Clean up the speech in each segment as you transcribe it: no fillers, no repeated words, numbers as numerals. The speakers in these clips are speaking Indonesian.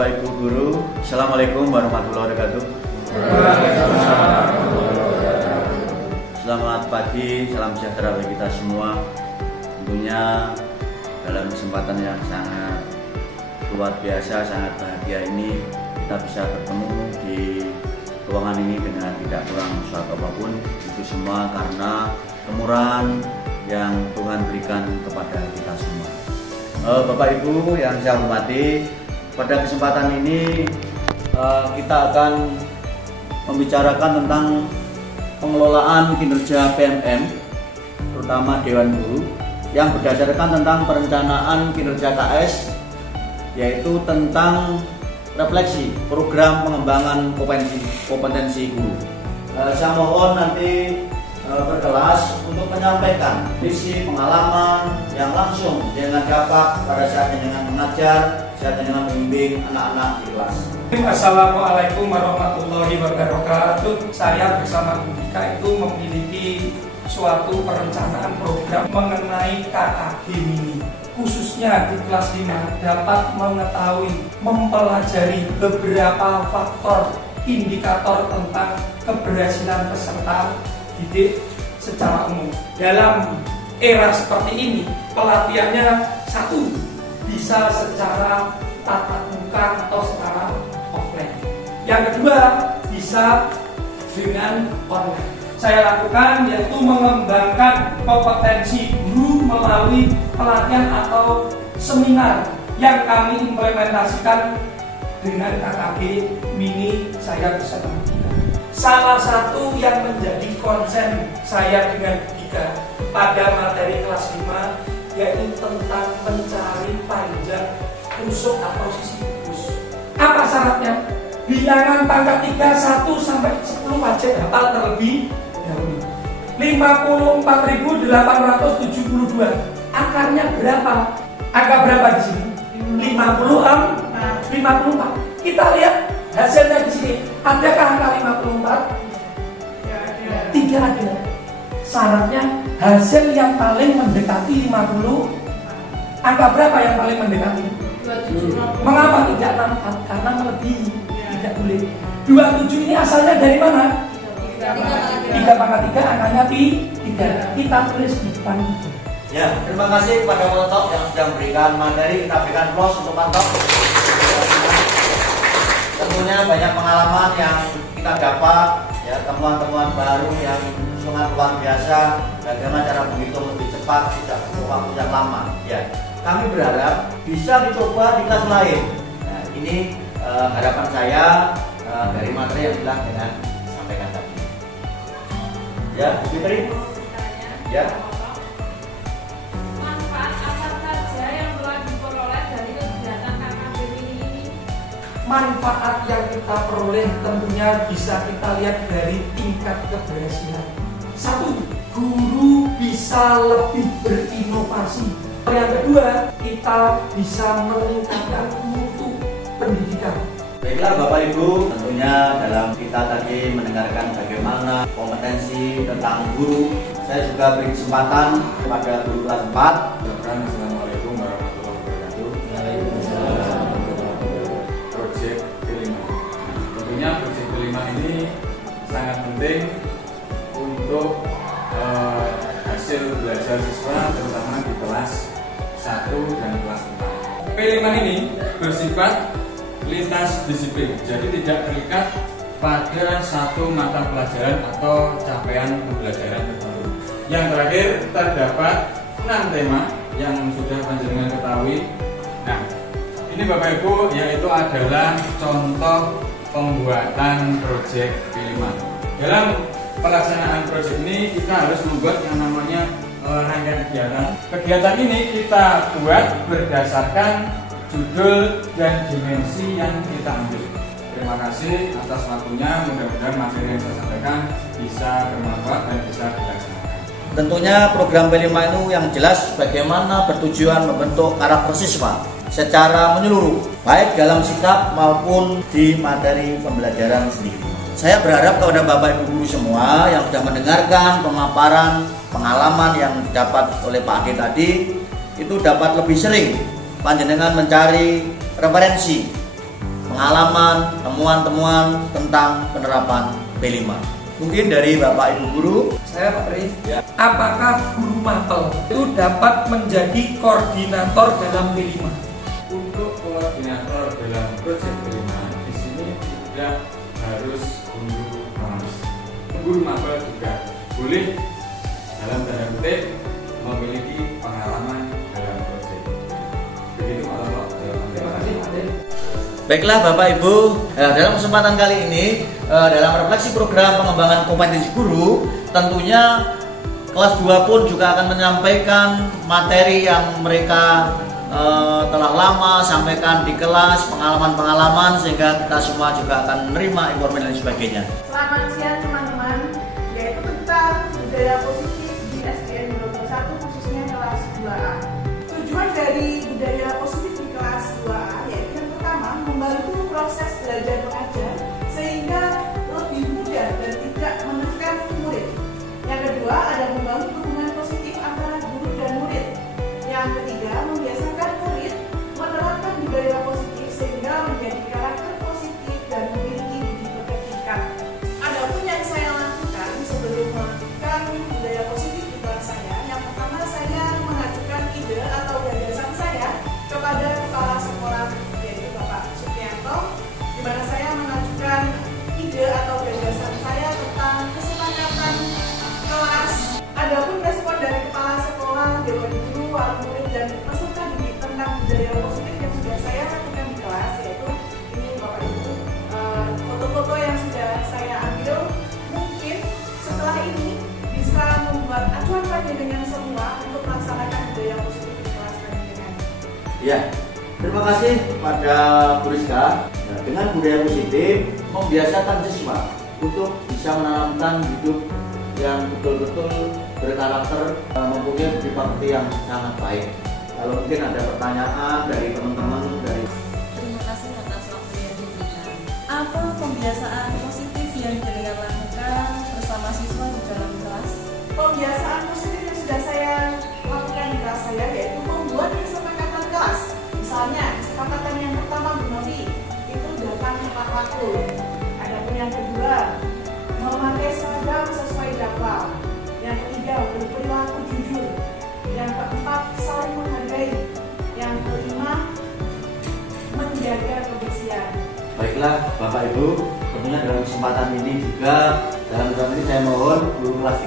Bapak Ibu Guru, Assalamualaikum warahmatullahi wabarakatuh. Selamat pagi, salam sejahtera bagi kita semua. Tentunya dalam kesempatan yang sangat luar biasa, sangat bahagia ini kita bisa bertemu di ruangan ini dengan tidak kurang suatu apapun. Itu semua karena kemurahan yang Tuhan berikan kepada kita semua. Bapak Ibu yang saya hormati, pada kesempatan ini kita akan membicarakan tentang pengelolaan kinerja PMM, terutama Dewan Guru, yang berdasarkan tentang perencanaan kinerja KS, yaitu tentang refleksi program pengembangan kompetensi guru. Saya mohon nanti berkelas untuk menyampaikan visi pengalaman yang langsung dengan dapat pada saat dengan mengajar, saat dengan membimbing anak-anak di kelas. Assalamualaikum warahmatullahi wabarakatuh. Saya bersama Bu Dika itu memiliki suatu perencanaan program mengenai KKG Mini. Khususnya di kelas 5 dapat mengetahui, mempelajari beberapa faktor indikator tentang keberhasilan peserta didik secara umum. Dalam era seperti ini, pelatihannya satu, bisa secara tatap muka atau secara offline. Yang kedua, bisa dengan online. Saya lakukan yaitu mengembangkan kompetensi guru melalui pelatihan atau seminar yang kami implementasikan dengan KKG Mini saya bersama. Salah satu yang menjadi konsen saya dengan Dika pada materi kelas 5 yaitu tentang mencari panjang tusuk atau sisi lurus. Apa syaratnya? Bilangan pangkat 3 1 sampai 10 wajib hafal terlebih dahulu. 54.872. Akarnya berapa? Angka berapa di sini? 54. Kita lihat hasilnya di sini. Adakah angka 54? Tidak ada. Syaratnya hasil yang paling mendekati 50. Angka berapa yang paling mendekati? 27. Mengapa tidak 64? Karena melebihi. Tidak boleh. 27 ini asalnya dari mana? 3 pangkat 3, angkanya 3. Kita tulis di depan. Ya, terima kasih kepada Montok yang sudah memberikan materi. Kita berikan plus untuk Montok. Tentunya banyak pengalaman yang kita dapat, ya, temuan-temuan baru yang sangat luar biasa. Bagaimana cara menghitung lebih cepat, tidak butuh waktu yang lama. Ya, kami berharap bisa dicoba di kelas lain. Nah, ini harapan saya dari materi yang telah dengan sampaikan tadi. Ya, Bu Fitri. Ya. Manfaat yang kita peroleh tentunya bisa kita lihat dari tingkat keberhasilan. Satu, guru bisa lebih berinovasi. Yang kedua, kita bisa meningkatkan mutu pendidikan. Baiklah Bapak Ibu, tentunya dalam kita tadi mendengarkan bagaimana kompetensi tentang guru, saya juga beri kesempatan kepada guru kelas 4. Assalamualaikum warahmatullahi wabarakatuh. Proyek kelima. Tentunya proyek kelima ini sangat penting untuk hasil belajar siswa terutama di kelas 1 dan kelas 4. P5 ini bersifat lintas disiplin, jadi tidak terikat pada satu mata pelajaran atau capaian pembelajaran tertentu. Yang terakhir terdapat 6 tema yang sudah panjenengan ketahui. Nah, ini Bapak Ibu, yaitu adalah contoh pembuatan proyek P5. Dalam pelaksanaan proyek ini kita harus membuat yang namanya rangkaian kegiatan. Kegiatan ini kita buat berdasarkan judul dan dimensi yang kita ambil. Terima kasih atas waktunya. Mudah-mudahan materi yang saya sampaikan bisa bermanfaat dan bisa dilaksanakan. Tentunya program P5 itu yang jelas bagaimana bertujuan membentuk karakter siswa secara menyeluruh, baik dalam sikap maupun di materi pembelajaran sendiri. Saya berharap kepada Bapak Ibu guru semua yang sudah mendengarkan pemaparan pengalaman yang didapat oleh Pak Ade tadi, itu dapat lebih sering panjenengan mencari referensi pengalaman, temuan-temuan tentang penerapan P5. Mungkin dari Bapak Ibu Guru. Saya Pak Ri, Ya. apakah guru mapel itu dapat menjadi koordinator dalam P5? Untuk koordinator dalam proyek P5 di sini tidak harus guru mapel juga boleh dalam tanda kutip memiliki pengalaman dalam proyek. Begitu kalau Terima kasih Pak Ri. Baiklah Bapak Ibu, dalam kesempatan kali ini dalam refleksi program pengembangan kompetensi guru, tentunya kelas 2 pun juga akan menyampaikan materi yang mereka telah lama sampaikan di kelas, pengalaman-pengalaman, sehingga kita semua juga akan menerima informasi dan sebagainya. Selamat siang teman-teman, yaitu tentang budaya positif di SDN 21 khususnya kelas 2A. Tujuan dari budaya positif di kelas 2A yaitu yang pertama membantu proses belajar mengajar sehingga lebih mudah dan tidak menekan murid. Yang kedua ada membangun hubungan positif antara guru dan murid. Yang ketiga membiasakan murid menerapkan budaya positif sehingga menjadi karakter positif dan memiliki budi pekerti. Adapun yang saya lakukan sebelum melakukan budaya positif di kelas saya, yang pertama saya mengajukan ide atau gagasan saya kepada kepala sekolah yaitu Bapak Suprianto, di mana saya mengajukan ide atau gagasan saya tentang kesepakatan kelas. Adapun respon dari kepala sekolah, dewan guru, wali murid dan peserta didik tentang budaya positif yang sudah saya lakukan di kelas, yaitu ini Bapak Ibu foto-foto yang sudah saya ambil, mungkin setelah ini bisa membuat acuan panjenengan semua untuk melaksanakan budaya positif di kelas panjenengan. Ya, terima kasih kepada Bu Rizka. Dengan budaya positif membiasakan siswa untuk bisa menanamkan hidup yang betul-betul berkarakter, mempunyai budi pekerti yang sangat baik. Kalau mungkin ada pertanyaan dari teman-teman dari. Terima kasih atas waktu yang diberikan. Apa pembiasaan positif yang jenengan lakukan bersama siswa di dalam kelas? Pembiasaan positif yang sudah saya lakukan di kelas saya yaitu membuat kesepakatan kelas. Misalnya kesepakatan yang pertama Bu Novi itu datang tepat waktu. Adapun yang kedua memakai seragam sesuai jadwal. Yang ketiga berperilaku jujur. Yang keempat saling menghargai. Yang kelima menjaga kebersihan. Baiklah Bapak Ibu, tentunya dalam kesempatan ini juga dalam kesempatan ini saya mohon guru kelas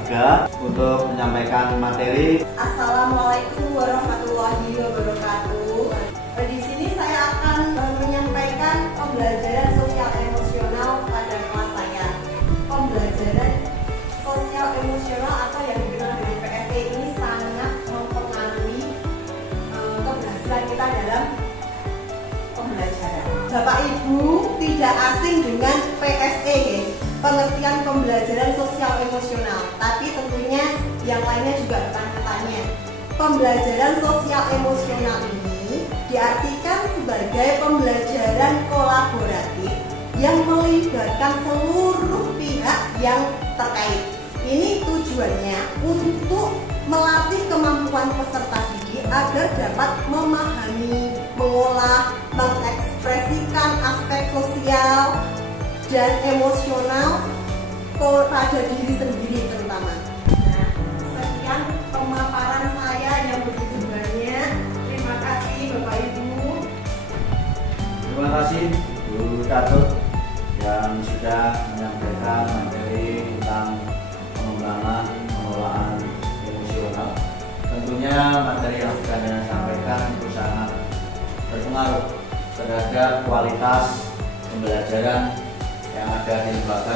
3 untuk menyampaikan materi. Assalamualaikum warahmatullahi wabarakatuh. Di sini saya akan menyampaikan pembelajaran sosial emosional pada kelas saya. Pembelajaran sosial emosional atau yang dikenal dengan PSE ini sangat mempengaruhi keberhasilan kita dalam pembelajaran. Bapak Ibu tidak asing dengan PSE, pengertian pembelajaran sosial emosional, tapi tentunya yang lainnya juga bertanya-tanya. Pembelajaran sosial emosional ini diartikan sebagai pembelajaran kolaboratif yang melibatkan seluruh pihak yang terkait. Ini tujuannya untuk melatih kemampuan peserta didik agar dapat memahami, mengolah, mengekspresikan aspek sosial dan emosional pada diri sendiri terutama. Nah, sekian pemaparan saya yang begitu banyak. Terima kasih Bapak Ibu. Terima kasih Bu Katut yang sudah menyampaikan materi tentang pengembangan pengelolaan emosional. Tentunya materi yang sudah Anda sampaikan itu sangat berpengaruh terhadap kualitas pembelajaran yang ada di lembaga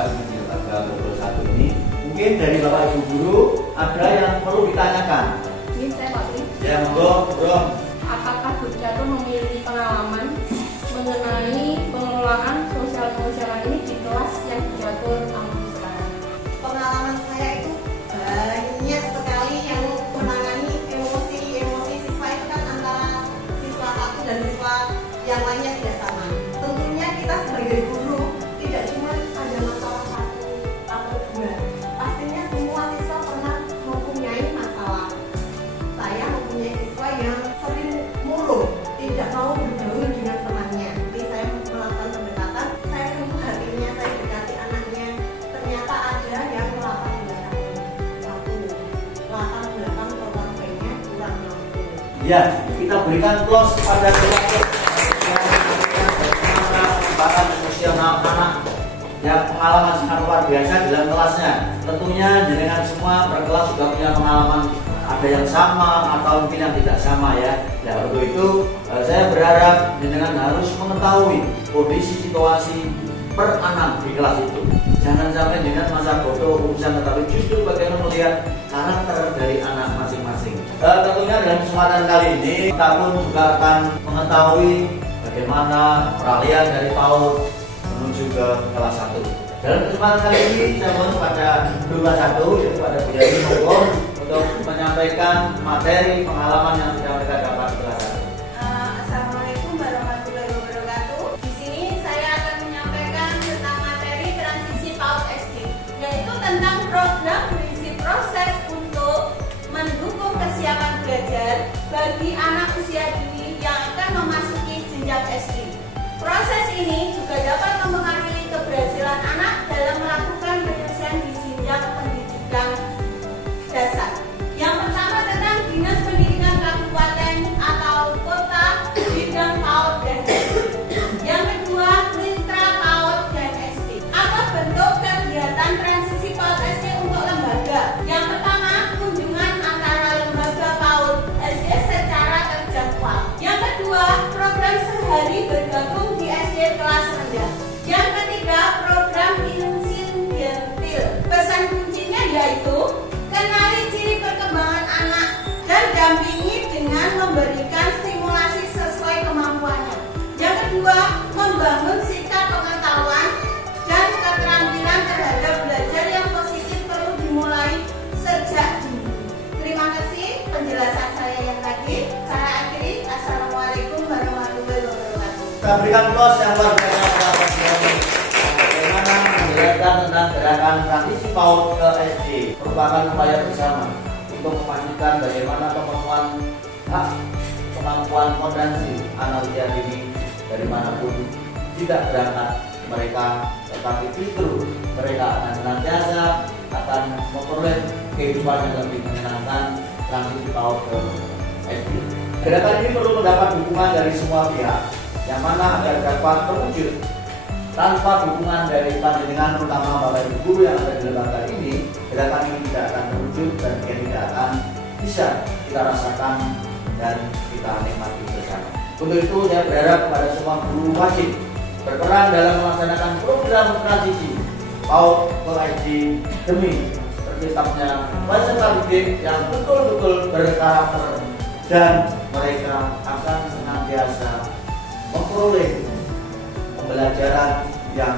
21 ini. Mungkin dari Bapak Ibu guru ada yang perlu ditanyakan. Ini saya Pak Ri. Ya, monggo, Bro. Apakah Bu Catur memiliki pengalaman mengenai pengelolaan sosial emosional ini di kelas yang diatur kamu sekarang? Pengalaman saya itu banyak sekali yang menangani emosi siswa itu kan antara siswa satu dan siswa yang lainnya tidak sama. Tentunya kita sebagai guru tidak cuma ada masalah satu atau dua. Pastinya semua siswa pernah mempunyai masalah. Saya mempunyai siswa yang sering murung, tidak mau bergaul dengan temannya. Jadi saya melakukan Ya, kita berikan close kepada kelompok bahkan emosional anak yang pengalaman sangat luar biasa dalam kelasnya. Tentunya dengan semua berkelas juga punya pengalaman, ada yang sama atau mungkin yang tidak sama ya. Nah, untuk itu saya berharap dengan harus mengetahui kondisi situasi per anak di kelas itu. Jangan sampai dengan masa bodoh urusan, tetapi justru bagaimana melihat karakter dari anak masing-masing. Tentunya dalam kesempatan kali ini kita pun juga akan mengetahui bagaimana peralihan dari PAUD menuju ke kelas 1. Dalam kesempatan kali ini saya mohon kepada guru kelas 1 yaitu pada Bu Yani Monggo untuk menyampaikan materi pengalaman yang sudah mereka dapat di kelas 1. Assalamualaikum warahmatullahi wabarakatuh. Di sini saya akan menyampaikan tentang materi transisi PAUD SD, yaitu tentang program berisi proses untuk mendukung kesiapan belajar bagi anak usia dini yang akan memasuki jenjang SD. Proses ini juga dapat mempengaruhi keberhasilan anak dalam melakukan penyelesaian di jenjang pendidikan dasar. Yang pertama tentang Dinas Pendidikan Kabupaten atau Kota bidang PAUD dan SD. Yang kedua, mitra PAUD dan SD. Apa bentuk kegiatan transisi PAUD SD untuk lembaga? Yang pertama, kunjungan antara lembaga PAUD SD secara terjadwal. Yang kedua, program sehari bergabung di SD kelas rendah. Yang ketiga, program insidentil. Pesan kuncinya yaitu kenali ciri perkembangan anak dan dampingi dengan memberikan stimulasi sesuai kemampuannya. Yang kedua, membangun sikap pengetahuan dan keterampilan terhadap belajar yang positif perlu dimulai sejak dini. Terima kasih penjelasan saya yang tadi. Saya akhiri. Assalamualaikum warahmatullahi wabarakatuh. Kita berikan close yang luar biasa bagaimana menjelaskan tentang gerakan transisi PAUD ke SD merupakan upaya bersama untuk memastikan bagaimana pemenuhan hak kemampuan fondasi anak usia dini dari manapun tidak berangkat mereka, tetapi justru mereka akan senantiasa akan memperoleh kehidupan yang lebih menyenangkan transisi PAUD ke SD. Gerakan ini perlu mendapat dukungan dari semua pihak yang mana agar dapat terwujud. Tanpa dukungan dari panjenengan terutama Bapak Ibu guru yang ada di lembaga ini, gerakan ini tidak akan terwujud dan tidak akan bisa kita rasakan dan kita nikmati bersama. Untuk itu saya berharap kepada semua guru wajib berperan dalam melaksanakan program transisi PAUD ke SD demi terciptanya peserta didik yang betul-betul berkarakter dan mereka akan senantiasa memperoleh pembelajaran yang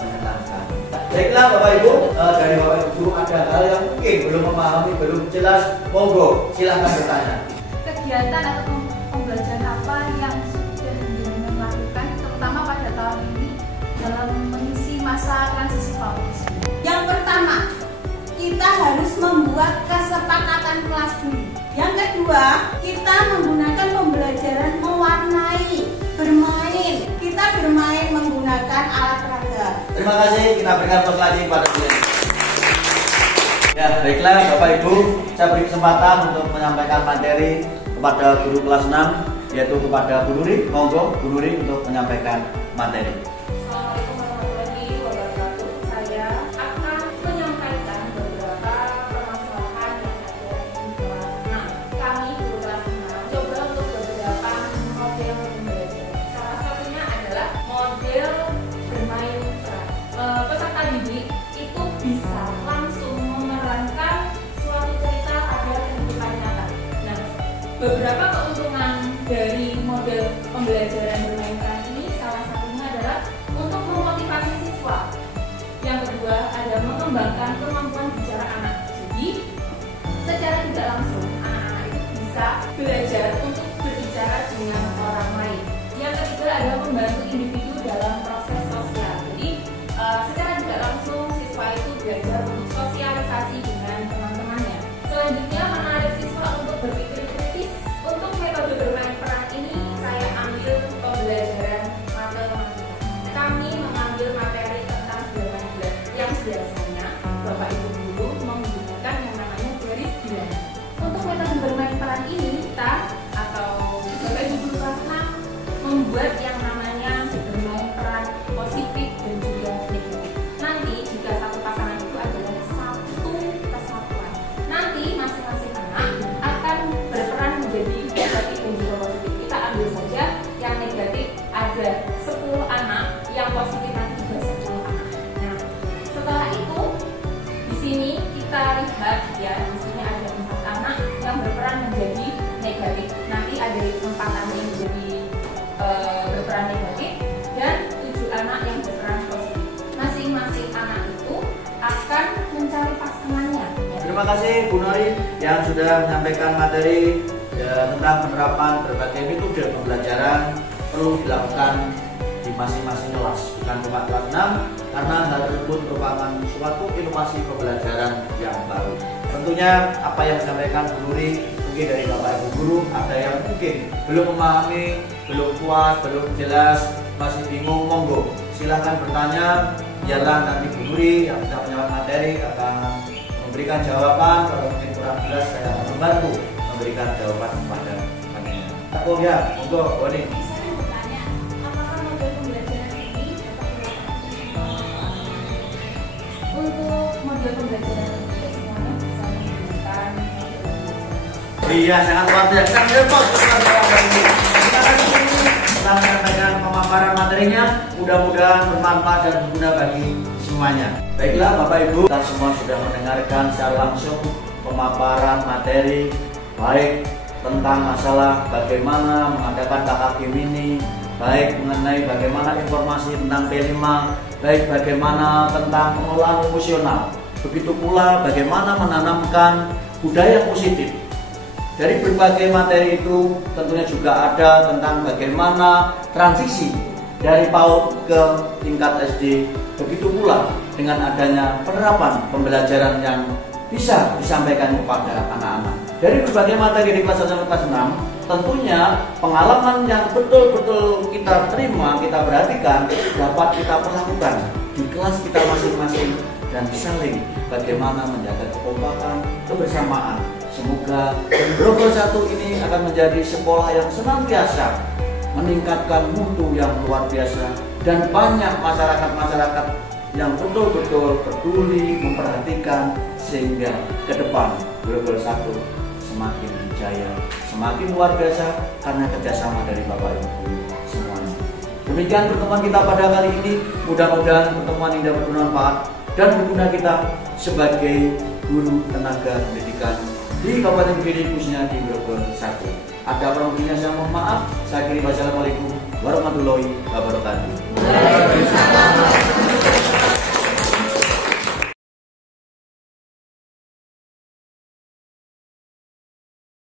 menyenangkan. Baiklah Bapak Ibu, dari Bapak Ibu guru ada hal yang mungkin belum memahami, belum jelas, monggo silahkan bertanya. Kegiatan atau pembelajaran apa yang sudah dilakukan terutama pada tahun ini dalam mengisi masa transisi PAUD? Yang pertama, kita harus membuat kesepakatan kelas dulu. Yang kedua, kita menggunakan pembelajaran mewarnai, bermain. Kita bermain menggunakan alat peraga. Terima kasih, kita berikan tos lagi kepada Bu Yani. Ya, baiklah Bapak Ibu, saya beri kesempatan untuk menyampaikan materi kepada guru kelas 6 yaitu kepada Bu Nuri. Monggo Bu Nuri untuk menyampaikan materi. Assalamualaikum warahmatullahi wabarakatuh. Saya akan menyampaikan beberapa permasalahan yang ada di kelas 6. Kami guru kelas 6 coba untuk beberapa model pembelajaran. Salah satunya adalah model bermain peran. Peserta didik itu bisa langsung memerankan suatu cerita pada kehidupan nyata. Nah, beberapa keuntungan dari model pembelajaran bermain peran ini salah satunya adalah untuk memotivasi siswa. Yang kedua ada mengembangkan kemampuan bicara anak. Jadi secara tidak langsung anak-anak itu bisa belajar untuk berbicara dengan orang lain. Yang ketiga ada membantu individu dalam proses sosial. Jadi secara tidak langsung siswa itu belajar untuk sosialisasi dengan teman-temannya. Selanjutnya menarik siswa untuk berpikir kritis, untuk membuat yang namanya bermain peran positif dan juga negatif. Nanti jika satu pasangan itu adalah satu kesatuan, nanti masing-masing anak akan berperan menjadi negatif dan juga positif. Kita ambil saja yang negatif ada 10 anak, yang positif nanti juga 10 anak. Nah, setelah itu di sini kita lihat ya, di sini ada 4 anak yang berperan menjadi negatif. Nanti ada 4 anak yang menjadi berperan negatif dan 7 anak yang berperan positif. Masing-masing anak itu akan mencari pasangannya. Terima kasih Bu Nori yang sudah menyampaikan materi tentang penerapan berbagai metode pembelajaran perlu dilakukan di masing-masing kelas, bukan cuma kelas 6, karena hal tersebut merupakan suatu inovasi pembelajaran yang baru. Tentunya apa yang disampaikan Bu Nuri mungkin dari Bapak Ibu guru ada yang mungkin belum memahami, belum puas, belum jelas, masih bingung, monggo silahkan bertanya, biarlah nanti Bu Nuri yang sudah menjawab materi akan memberikan jawaban. Kalau mungkin kurang jelas saya akan membantu memberikan jawaban kepada panjenengan. Oh ya, monggo Boni. Saya mau bertanya, apakah model pembelajaran ini dapat dilakukan Untuk model pembelajaran ini semuanya bisa menggunakan model pembelajaran. Iya, sangat luar biasa. Terima kasih telah menyampaikan pemaparan materinya. Mudah-mudahan bermanfaat dan berguna bagi semuanya. Baiklah Bapak Ibu, kita semua sudah mendengarkan secara langsung pemaparan materi baik tentang masalah bagaimana mengadakan KKG mini, baik mengenai bagaimana informasi tentang P5, baik bagaimana tentang pengelolaan emosional, begitu pula bagaimana menanamkan budaya positif. Dari berbagai materi itu tentunya juga ada tentang bagaimana transisi dari PAUD ke tingkat SD, begitu pula dengan adanya penerapan pembelajaran yang bisa disampaikan kepada anak-anak. Dari berbagai materi di kelas 1 sampai kelas 6, tentunya pengalaman yang betul-betul kita terima, kita perhatikan, dapat kita perlakukan di kelas kita masing-masing dan saling bagaimana menjaga kekompakan, kebersamaan. Semoga Grogol 1 ini akan menjadi sekolah yang senantiasa meningkatkan mutu yang luar biasa dan banyak masyarakat-masyarakat yang betul-betul peduli, memperhatikan, sehingga ke depan Grogol 1 semakin jaya, semakin luar biasa karena kerjasama dari Bapak Ibu semuanya. Demikian pertemuan kita pada kali ini, mudah-mudahan pertemuan ini dapat bermanfaat dan berguna kita sebagai guru tenaga pendidikan di Kabupaten Kediri, khususnya di Grogol 1. Ada perempuannya saya mohon maaf. Saya kiri wassalamualaikum warahmatullahi wabarakatuh.